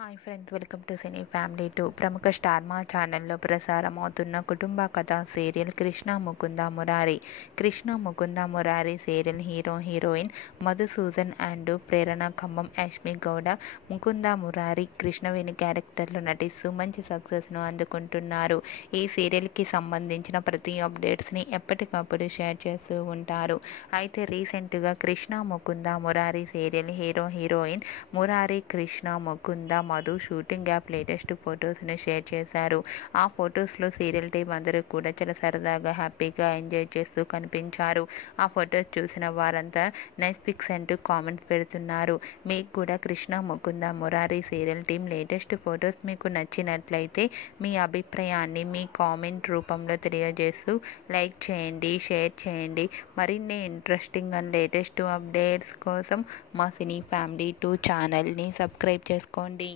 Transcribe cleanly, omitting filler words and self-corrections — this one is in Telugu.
Hi friends, welcome to cine family 2. ప్రముఖ స్టార్ మా ఛానల్లో ప్రసారం అవుతున్న కుటుంబ కథ serial Krishna Mukunda Murari. Krishna Mukunda Murari serial heroine Madhusudan and Prerana Khammam Yashmi Gowda Mukunda Murari Krishnaveni క్యారెక్టర్లో నటిస్తూ మంచి సక్సెస్ను అందుకుంటున్నారు. ఈ సీరియల్కి సంబంధించిన ప్రతి అప్డేట్స్ని ఎప్పటికప్పుడు షేర్ చేస్తూ ఉంటారు. అయితే రీసెంట్గా Krishna Mukunda Murari serial heroine Murari Krishna Mukunda Madhu shooting app latest ఫొటోస్ని షేర్ చేశారు. ఆ ఫొటోస్లో సీరియల్ టీం అందరూ కూడా చాలా సరదాగా హ్యాపీగా ఎంజాయ్ చేస్తూ కనిపించారు. ఆ ఫొటోస్ చూసిన వారంతా నైస్ పిక్స్ అంటూ కామెంట్స్ పెడుతున్నారు. మీకు కూడా Krishna Mukunda Murari serial team latest photos మీకు నచ్చినట్లయితే మీ అభిప్రాయాన్ని మీ కామెంట్ రూపంలో తెలియజేస్తూ లైక్ చేయండి, షేర్ చేయండి. మరిన్ని ఇంట్రెస్టింగ్ అండ్ లేటెస్ట్ అప్డేట్స్ కోసం మా సినీ ఫ్యామిలీ 2 ఛానల్ని సబ్స్క్రైబ్ చేసుకోండి.